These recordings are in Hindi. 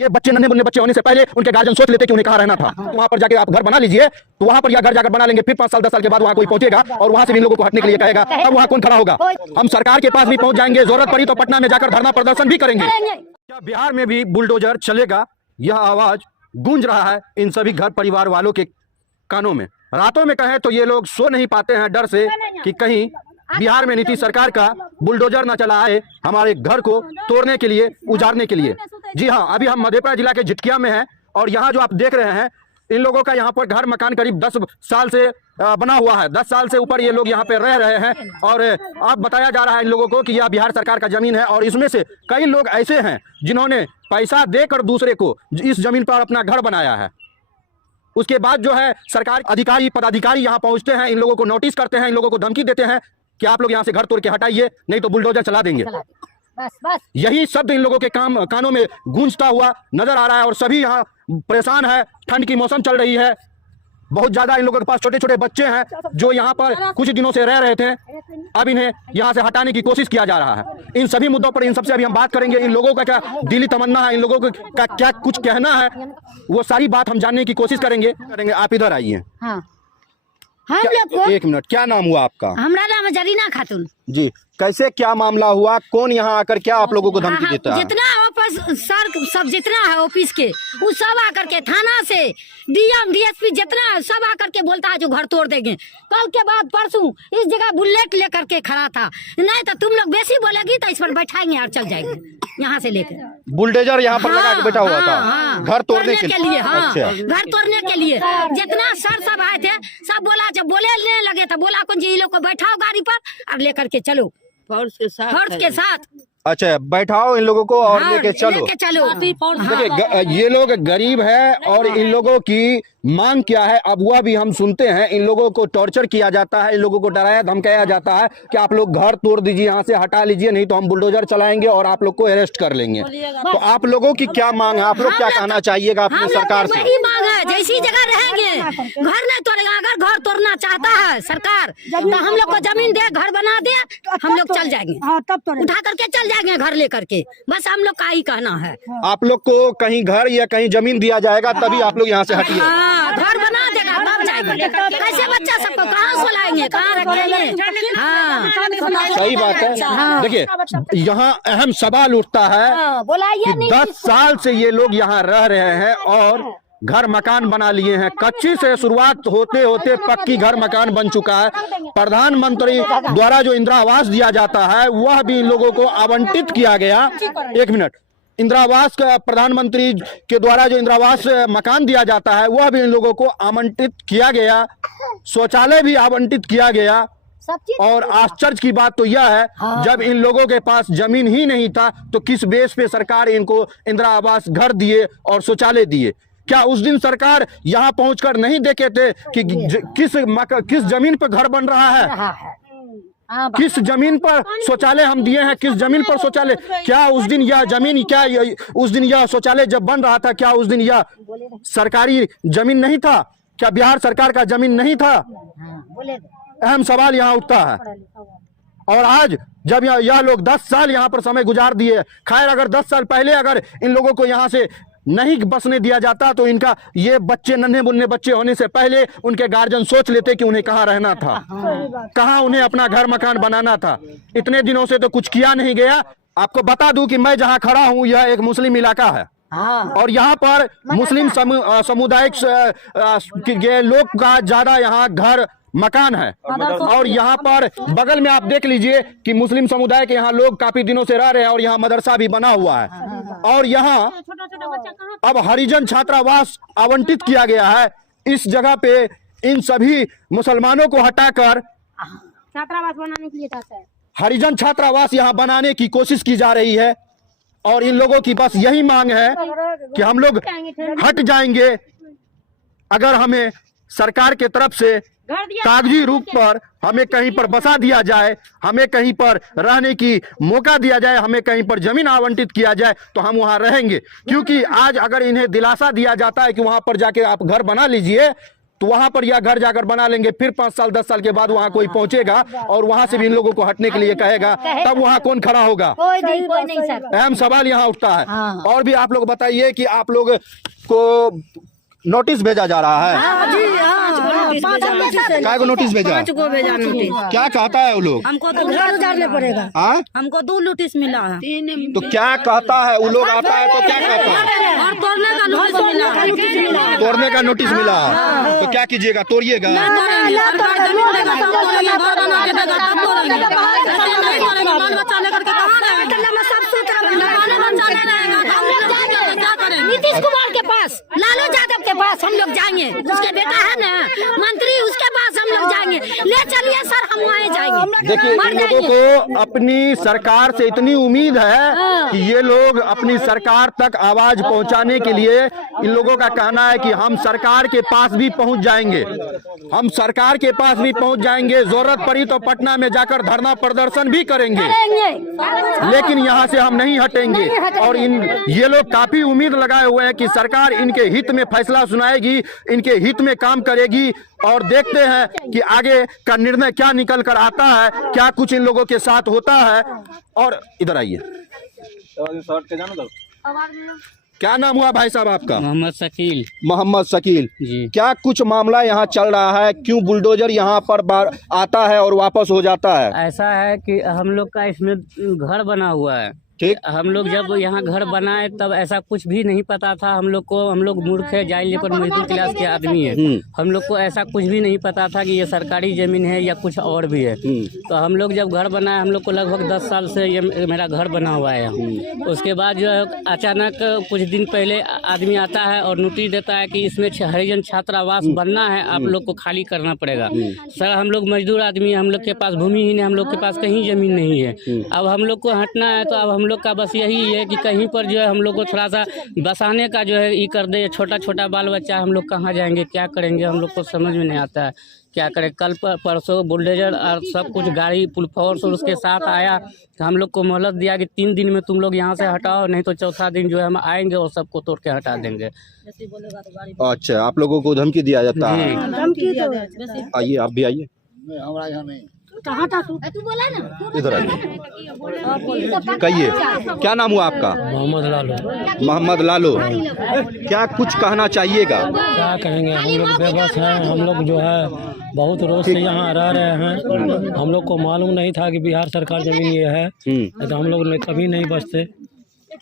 ये बच्चे नन्हे मुन्ने बच्चे होने से पहले उनके गार्जियन सोच लेते कि उन्हें कहाँ रहना था। तो वहां पर जाके आप घर बना लीजिए, तो वहां पर या घर जाकर बना लेंगे, फिर 5 साल 10 साल के बाद वहां कोई पहुंचेगा और वहां से भी इन लोगों को हटने के लिए कहेगा, अब वहां कौन खड़ा होगा? हम सरकार के पास भी पहुंच जाएंगे, जरूरत पड़ी तो पटना में जाकर धरना प्रदर्शन भी करेंगे। क्या बिहार में भी बुलडोजर चलेगा? यह आवाज गूंज रहा है इन सभी घर परिवार वालों के कानों में। रातों में कहें तो ये लोग सो नहीं पाते हैं डर से कि कहीं बिहार में नीतीश सरकार का बुलडोजर न चला आए हमारे घर को तोड़ने के लिए, उजाड़ने के लिए। जी हाँ, अभी हम मधेपुरा जिला के झिटकिया में हैं और यहाँ जो आप देख रहे हैं, इन लोगों का यहाँ पर घर मकान करीब 10 साल से बना हुआ है। 10 साल से ऊपर ये लोग यहाँ पे रह रहे हैं और अब बताया जा रहा है इन लोगों को कि यह बिहार सरकार का जमीन है और इसमें से कई लोग ऐसे हैं जिन्होंने पैसा देकर दूसरे को इस जमीन पर अपना घर बनाया है। उसके बाद जो है सरकार अधिकारी पदाधिकारी यहाँ पहुंचते हैं, इन लोगों को नोटिस करते हैं, इन लोगों को धमकी देते हैं कि आप लोग यहाँ से घर तोड़ के हटाइए, नहीं तो बुलडोजर चला देंगे। बस यही शब्द इन लोगों के कानों में गूंजता हुआ नजर आ रहा है और सभी यहाँ परेशान है। ठंड की मौसम चल रही है, बहुत ज्यादा इन लोगों के पास छोटे छोटे बच्चे हैं जो यहाँ पर कुछ दिनों से रह रहे थे, अब इन्हें यहाँ से हटाने की कोशिश किया जा रहा है। इन सभी मुद्दों पर इन सबसे अभी हम बात करेंगे। इन लोगों का क्या दिली तमन्ना है, इन लोगों का क्या कुछ कहना है, वो सारी बात हम जानने की कोशिश करेंगे। आप इधर आइए। हाँ। हम लोग को 1 मिनट, क्या नाम हुआ आपका? हमारा नाम है जरीना खातून जी, कैसे क्या मामला हुआ? कौन यहाँ आकर क्या आप लोगों को धमकी देता है? जितना ऑफिस सर सब जितना है ऑफिस के, वो सब आकर के थाना से डीएम डीएसपी जितना है सब आकर के बोलता है जो घर तोड़ देंगे। कल के बाद परसों इस जगह बुलेट लेकर के खड़ा था, नहीं तो तुम लोग बेसी बोलेगी तो इस पर बैठाएंगे और चल जाएंगे यहाँ से लेकर। बुलडोजर यहाँ पर लगा के बैठा हुआ था घर तोड़ने के लिए। हाँ, अच्छा। घर तोड़ने के लिए जितना सर सब आए थे सब बोला, जब बोले लगे तो बोला कौन जी लोग को बैठाओ गाड़ी पर और लेकर के चलो फोर्स के साथ। अच्छा, बैठाओ इन लोगों को और लेके चलो। देखिए, ये लोग गरीब है और इन लोगों की मांग क्या है अब वह भी हम सुनते हैं। इन लोगों को टॉर्चर किया जाता है, इन लोगों को डराया धमकाया जाता है कि आप लोग घर तोड़ दीजिए, यहाँ से हटा लीजिए, नहीं तो हम बुलडोजर चलाएंगे और आप लोग को अरेस्ट कर लेंगे। तो आप लोगों की क्या मांग है? आप लोग क्या कहना चाहिएगा अपनी सरकार से? वही मांग है, जैसी जगह रहेंगे, घर नहीं तोड़ेगा। अगर घर तोड़ना चाहता है सरकार तो हम लोग को जमीन दे, घर बना दे, हम लोग चल जाएंगे, उठा करके चल जाएंगे घर लेकर के। बस हम लोग का ही कहना है। आप लोग को कहीं घर या कहीं जमीन दिया जाएगा तभी आप लोग यहाँ से हटिए। घर बना देगा तब जाएंगे। कैसे बच्चा सबको कहाँ सोलाएंगे, कहाँ रखेंगे? हाँ, सही बात है। देखिए, यहाँ अहम सवाल उठता है कि 10 साल से ये लोग यहाँ रह रहे हैं और घर मकान बना लिए हैं। कच्ची से शुरुआत होते होते पक्की घर मकान बन चुका है। प्रधानमंत्री द्वारा जो इंदिरा आवास दिया जाता है वह भी इन लोगों को आवंटित किया गया। 1 मिनट, इंदिरा आवास का प्रधानमंत्री के द्वारा जो इंदिरा आवास मकान दिया जाता है वह भी इन लोगों को आवंटित किया गया। शौचालय भी आवंटित किया गया। और आश्चर्य की बात तो यह है, जब इन लोगों के पास जमीन ही नहीं था तो किस बेस पे सरकार इनको इंदिरा आवास घर दिए और शौचालय दिए? क्या उस दिन सरकार यहाँ पहुंचकर नहीं देखे थे कि किस जमीन पर घर बन रहा है, किस जमीन पर शौचालय हम दिए हैं, किस जमीन पर शौचालय? क्या उस दिन यह जमीन, क्या उस दिन यह शौचालय जब बन रहा था, क्या उस दिन यह सरकारी जमीन नहीं था? क्या बिहार सरकार का जमीन नहीं था? अहम सवाल यहाँ उठता है। और आज जब यह लोग 10 साल यहाँ पर समय गुजार दिए, खैर अगर 10 साल पहले अगर इन लोगों को यहाँ से नहीं बसने दिया जाता तो इनका ये बच्चे नन्हे मुन्ने बच्चे होने से पहले उनके गार्जियन सोच लेते कि उन्हें कहाँ रहना था, कहाँ उन्हें अपना घर मकान बनाना था। इतने दिनों से तो कुछ किया नहीं गया। आपको बता दूं कि मैं जहाँ खड़ा हूँ यह एक मुस्लिम इलाका है और यहाँ पर मुस्लिम समुदाय के लोग का ज्यादा यहाँ घर मकान है और यहाँ पर बगल में आप देख लीजिए कि मुस्लिम समुदाय के यहाँ लोग काफी दिनों से रह रहे हैं और यहाँ मदरसा भी बना हुआ है और यहाँ अब हरिजन छात्रावास आवंटित किया गया है। इस जगह पे इन सभी मुसलमानों को हटाकर छात्रावास बनाने के लिए चाहता है, हरिजन छात्रावास यहाँ बनाने की कोशिश की जा रही है और इन लोगों की बस यही मांग है कि हम लोग हट जाएंगे अगर हमें सरकार के तरफ से कागजी रूप पर हमें कहीं पर बसा दिया जाए, हमें कहीं पर रहने की मौका दिया जाए, हमें कहीं पर जमीन आवंटित किया जाए तो हम वहां रहेंगे। क्योंकि आज अगर इन्हें दिलासा दिया जाता है कि वहां पर जाके आप घर बना लीजिए तो वहां पर यह घर जाकर बना लेंगे, फिर 5 साल 10 साल के बाद वहां कोई पहुंचेगा और वहां से भी इन लोगों को हटने के लिए कहेगा, तब वहां कौन खड़ा होगा? कोई नहीं सर। अहम सवाल यहाँ उठता है। हाँ। और भी आप लोग बताइए कि आप लोग को नोटिस भेजा जा रहा है, काय को नोटिस भेजा? 5 को भेजा नोटिस। क्या चाहता है वो लोग? हमको तो घर उजाड़ने पड़ेगा। हाँ, हमको 2 नोटिस मिला है। तो क्या कहता है वो लोग? आता है तो क्या कहता है? और तोड़ने का नोटिस मिला। तोड़ने का नोटिस मिला, तो क्या कीजिएगा? तोड़िएगा? नीतीश कुमार के पास, लालू यादव के पास हम लोग जाएंगे, उसके बेटा है ना मंत्री, उसके पास हम लोग जाएंगे। ले चलिए सर, हम वहीं जाएंगे। देखिए, इन लोगों को अपनी सरकार से इतनी उम्मीद है कि ये लोग अपनी सरकार तक आवाज पहुंचाने के लिए, इन लोगों का कहना है कि हम सरकार के पास भी पहुंच जाएंगे, हम सरकार के पास भी पहुंच जाएंगे, जरूरत पड़ी तो पटना में जाकर धरना प्रदर्शन भी करेंगे, लेकिन यहाँ से हम नहीं हटेंगे। और ये लोग काफी उम्मीद लगाए हुए हैं कि सरकार इनके हित में फैसला सुनाएगी, इनके हित में काम करेगी। और देखते हैं कि आगे का निर्णय क्या निकल कर आता है, क्या कुछ इन लोगों के साथ होता है। और इधर आइए, क्या नाम हुआ भाई साहब आपका? मोहम्मद शकील। मोहम्मद शकील जी। क्या कुछ मामला यहाँ चल रहा है? क्यों बुलडोजर यहाँ पर आता है और वापस हो जाता है? ऐसा है कि हम लोग का इसमें घर बना हुआ है, ठीक। हम लोग जब यहाँ घर बनाए तब ऐसा कुछ भी नहीं पता था हम लोग मूर्ख है, जाइल पर मजदूर क्लास के आदमी है, हम लोग को ऐसा कुछ भी नहीं पता था कि ये सरकारी जमीन है या कुछ और भी है। तो हम लोग जब घर बनाए, हम लोग को लगभग 10 साल से ये मेरा घर बना हुआ है। उसके बाद जो है अचानक कुछ दिन पहले आदमी आता है और नोटिस देता है कि इसमें हरिजन छात्रावास बनना है, आप लोग को खाली करना पड़ेगा। सर, हम लोग मजदूर आदमी है, हम लोग के पास भूमिहीन है, हम लोग के पास कहीं जमीन नहीं है। अब हम लोग को हटना है, तो अब हम लोग का बस यही है कि कहीं पर जो है हम लोग को थोड़ा सा बसाने का जो है ये कर दे। छोटा छोटा बाल बच्चा, हम लोग कहाँ जाएंगे, क्या करेंगे, हम लोग को समझ में नहीं आता है क्या करें। कल परसों बुलडोजर और सब कुछ गाड़ी पुल फोर्स और उसके साथ आया, तो हम लोग को मोहलत दिया कि 3 दिन में तुम लोग यहाँ से हटाओ, नहीं तो चौथा दिन जो है हम आएंगे और सबको तोड़ के हटा देंगे। अच्छा, आप लोगों को धमकी दिया जाता है? आइए, आप भी आइए, इधर आइए, कहिए क्या नाम हुआ आपका? मोहम्मद लालू। मोहम्मद लालू, क्या कुछ कहना चाहिएगा? क्या कहेंगे, हम लोग बेबस हैं, हम लोग जो है बहुत रोज से यहाँ रह रहे हैं, हम लोग को मालूम नहीं था कि बिहार सरकार जमीन ये है, तो हम लोग कभी नहीं बसते।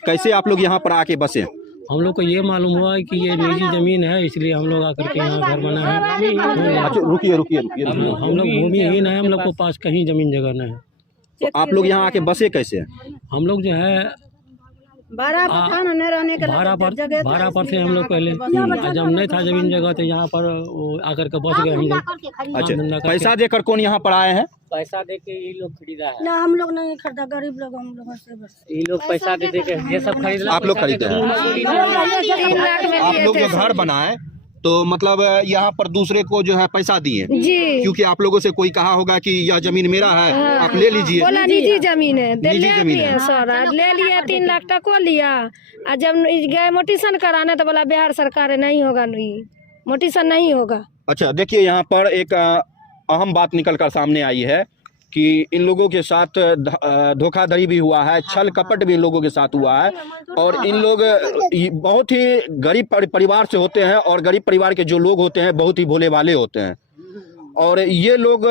कैसे आप लोग यहाँ पर आके बसे? हम लोग को ये मालूम हुआ है कि ये निजी जमीन है, इसलिए हम लोग आकर के यहाँ घर बना है। अच्छा, रुकिए। हम लोग भूमिहीन है, हम लोग को पास कहीं जमीन जगह नहीं है। तो आप लोग यहाँ आके बसे कैसे? हम लोग जो है भाड़ा पर थे हम लोग पहले, जब नहीं था जमीन जगह तो यहाँ पर वो आकर के बस गए हम लोग। अच्छा, पैसा देकर कौन यहाँ पर आए हैं? पैसा दे के ये लोग खरीदा है ना, हम लोग नहीं खरीदा, गरीब लोग हम लोग से बस। ये लोग पैसा दे के ये सब खरीद। आप लोग खरीदे हैं? आप लोग जो घर बनाए तो मतलब यहाँ पर दूसरे को जो है पैसा दिए, क्योंकि आप लोगों से कोई कहा होगा कि यह जमीन मेरा है, आप ले लीजिए। बोला निजी जमीन है, निजी जमीन है सर, ले लिया, 3 लाख टका लिया। और जब गए मोटिशन कराने तो बोला बिहार सरकार नहीं होगा, मोटिशन नहीं होगा। अच्छा, देखिए यहाँ पर एक अहम बात निकल कर सामने आई है कि इन लोगों के साथ धोखाधड़ी भी हुआ है, छल कपट भी इन लोगों के साथ हुआ है। और इन लोग बहुत ही गरीब परिवार से होते हैं, और गरीब परिवार के जो लोग होते हैं बहुत ही भोले वाले होते हैं। और ये लोग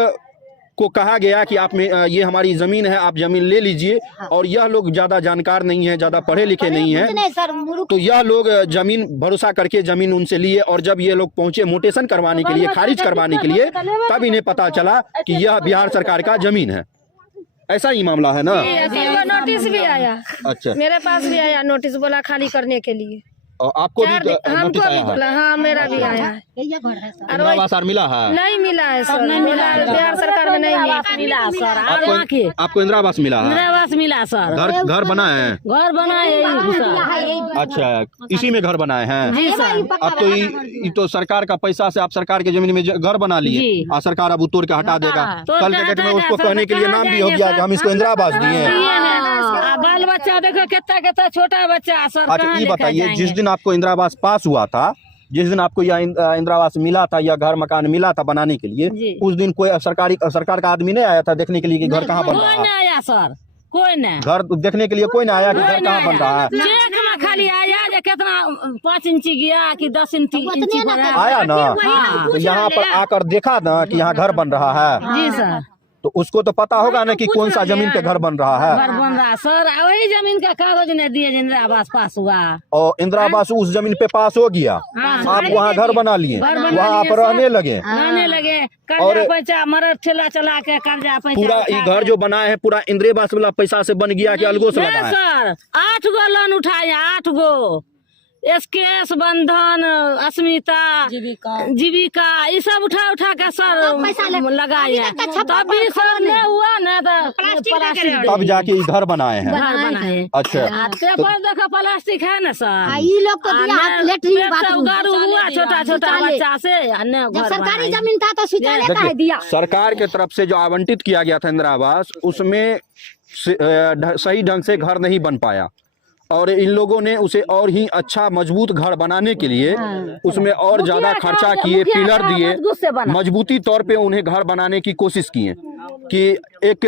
को कहा गया कि आप में ये हमारी जमीन है, आप जमीन ले लीजिए। और यह लोग ज्यादा जानकार नहीं है, ज्यादा पढ़े लिखे नहीं है, तो यह लोग जमीन भरोसा करके जमीन उनसे लिए। और जब ये लोग पहुंचे मोटेशन करवाने के लिए, खारिज करवाने के लिए, तब इन्हें पता चला कि यह बिहार सरकार का जमीन है। ऐसा ही मामला है ना? नोटिस भी आया। अच्छा, मेरे पास भी आया नोटिस, बोला खाली करने के लिए। और आपको भी नोटिस आया है? हाँ, मेरा भी आया है। इंदिरावास मिला है? नहीं मिला है सर, नहीं मिला है, बिहार सरकार में नहीं मिला सर। आपको इंदिरावास मिला है? इंदिरावास मिला सर। घर बनाए हैं? घर बनाए। अच्छा, इसी में घर बनाए हैं? जी सर। अब तो ये तो सरकार का पैसा से आप सरकार के जमीन में घर बना लिए, और सरकार अब तोड़ के हटा देगा। कल के डेट में उसको कहने के लिए नाम भी हो गया कि हम इसको इंदिरावास दिए हैं। बाल बच्चा देखो कितना छोटा बच्चा सर। अच्छा, ये बताइए, जिस दिन आपको इंदिरावास पास हुआ था जिस दिन आपको यह इंदिरा आवास मिला था या घर मकान मिला था बनाने के लिए, उस दिन कोई सरकार का आदमी नहीं आया था देखने के लिए कि घर कहाँ बन रहा है? आया सर, कोई नहीं घर देखने के लिए कोई ना आया कि घर कहाँ बन रहा है? चेक में खाली आया जे कितना 5 इंची गया कि 10 इंची पर आया ना, तो यहाँ पर आकर देखा ना कि यहाँ घर बन रहा है। जी सर, तो उसको तो पता होगा ना कि कौन सा जमीन पे घर बन रहा है। घर बन रहा सर, वही जमीन का कागज ने दिए इंदिरा आवास पास हुआ, और इंदिरा आवास उस जमीन पे पास हो गया, आप वहाँ घर बना लिए, वहाँ आप रहने लगे, और पैसा मरद ठेला चला के कर्जा पैसा पूरा ये घर जो बना है पूरा इंदिरा आवास वाला पैसा से बन गया कि अलगो से लगा है? सर 8 गो लोन उठाए, 8 गो एसकेएस, बंधन, अस्मिता, जीविका, ये सब उठा के सर लगाए हैं, तब भी सर नहीं हुआ ना, तो तब जाके ये घर बनाए हैं। घर बनाए। अच्छा, पेपर देखो प्लास्टिक है ना सर, ये लोग को दिया हाथ लेटरिन बाथरूम हुआ छोटा छोटा बच्चा से, सरकारी जमीन था तो शौचालय का है दिया। सरकार के तरफ से जो आवंटित किया गया था इंदिरा आवास, उसमें सही ढंग से घर नहीं बन पाया, और इन लोगों ने उसे और ही अच्छा मजबूत घर बनाने के लिए उसमें और ज्यादा खर्चा किए, पिलर दिए, मजबूती तौर पे उन्हें घर बनाने की कोशिश किए कि एक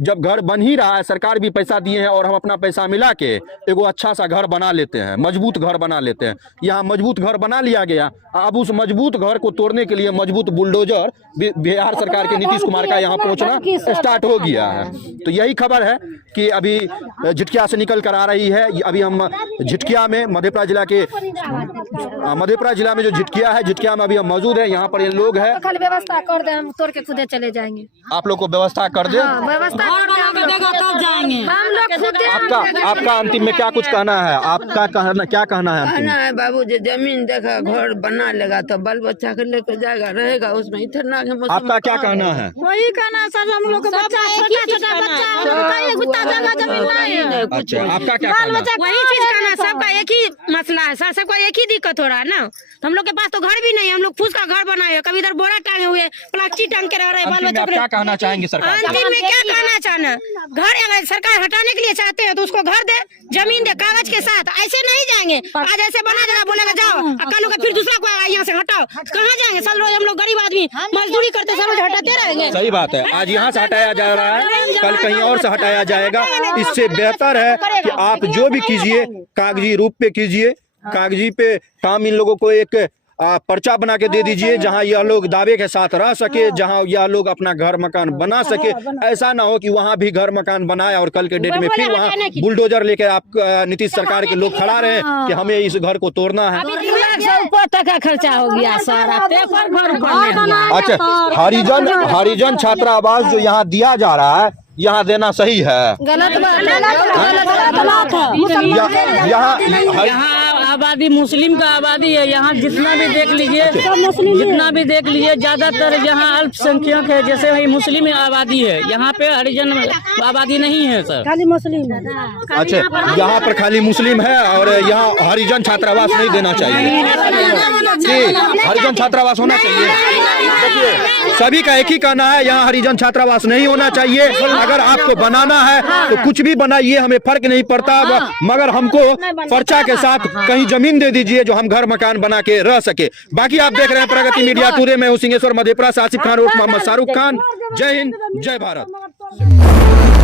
जब घर बन ही रहा है, सरकार भी पैसा दिए हैं और हम अपना पैसा मिला के एगो अच्छा सा घर बना लेते हैं, मजबूत घर बना लेते हैं। यहाँ मजबूत घर बना लिया गया, अब उस मजबूत घर को तोड़ने के लिए मजबूत बुलडोजर बिहार सरकार के नीतीश कुमार का यहाँ पहुँचना स्टार्ट हो गया है। तो यही खबर है कि अभी झिटकिया से निकल कर आ रही है। अभी हम झिटकिया में मधेपुरा जिला में जो झिटकिया है, झिटकिया में अभी हम मौजूद है। यहाँ पर ये लोग हैं, खाली व्यवस्था कर दे, हम तोड़ के खुदे चले जाएंगे। आप लोग को व्यवस्था कर दे, व्यवस्था तब जाएंगे हम लोग खुदे। आपका अंतिम में क्या कुछ कहना है? आपका क्या कहना है अंतिम में? है बाबू जी, जमीन देखा घर बना लेगा तो बाल बच्चा के लेकर जाएगा, रहेगा उसमें, इतना आपका क्या कहना है? वही कहना सर, हम लोग का बच्चा छोटा छोटा बच्चा जगह जमीन नहीं है। अच्छा, आपका क्या कहना है? वही चीज कहना, सबका एक ही मसला है सर, सबका एक ही दिक्कत हो रहा है ना। हम लोग के पास तो घर भी नहीं है, हम लोग फूस का घर बनाए, कभी इधर बोरा टांगे हुए, प्लास्टिक टांग के रह रहे हैं बाल बच्चों क्या कहना चाहेंगे सरकार? अंतिम में क्या कहना चाहना, घर अगर सरकार हटाने के लिए चाहते हैं तो उसको घर दे, जमीन दे कागज के साथ, ऐसे नहीं जाएंगे। आज ऐसे बना देगा, बोलेगा जाओ, कल होगा फिर दूसरा को यहाँ से हटाओ, कहाँ जाएंगे? सब रोज हम लोग गरीब आदमी मजदूरी करते, सब रोज हटाते रहेंगे। सही बात है, आज यहाँ से हटाया जा रहा है, कल कहीं और से हटाया जाएगा। इससे बेहतर है कि आप जो भी कीजिए कागजी रूप पे कीजिए, कागजी पे काम इन लोगों को एक पर्चा बना के दे दीजिए, जहां यह लोग दावे के साथ रह सके, जहां यह लोग अपना घर मकान बना सके। ऐसा ना हो कि वहां भी घर मकान बनाया और कल के डेट में फिर वहां बुलडोजर लेके आप नीतीश सरकार के लोग खड़ा रहे कि हमें इस घर को तोड़ना है। 2 लाख से ऊपर टका खर्चा हो गया सारा पेपर भर। अच्छा, हरिजन छात्रावास जो यहाँ दिया जा रहा है, यहाँ देना सही है? गलत बात है। यहाँ आबादी मुस्लिम का आबादी है, यहाँ जितना भी देख लीजिए ज्यादातर यहाँ अल्पसंख्यक है, जैसे वही मुस्लिम आबादी है, यहाँ पे हरिजन आबादी नहीं है सर, खाली मुस्लिम। अच्छा, यहाँ पर खाली मुस्लिम है और यहाँ हरिजन छात्रावास नहीं देना चाहिए कि हरिजन छात्रावास होना चाहिए? देखिए, सभी का एक ही कहना है, यहाँ हरिजन छात्रावास नहीं होना चाहिए। अगर आपको बनाना है तो कुछ भी बनाइए, हमें फर्क नहीं पड़ता, मगर हमको पर्चा के साथ कहीं जमीन दे दीजिए जो हम घर मकान बना के रह सके। बाकी आप देख रहे हैं प्रगति मीडिया टुडे में, सिंहेश्वर मधेपुरा से आसिफ खान उर्फ मोहम्मद शाहरुख खान। जय हिंद, जय भारत।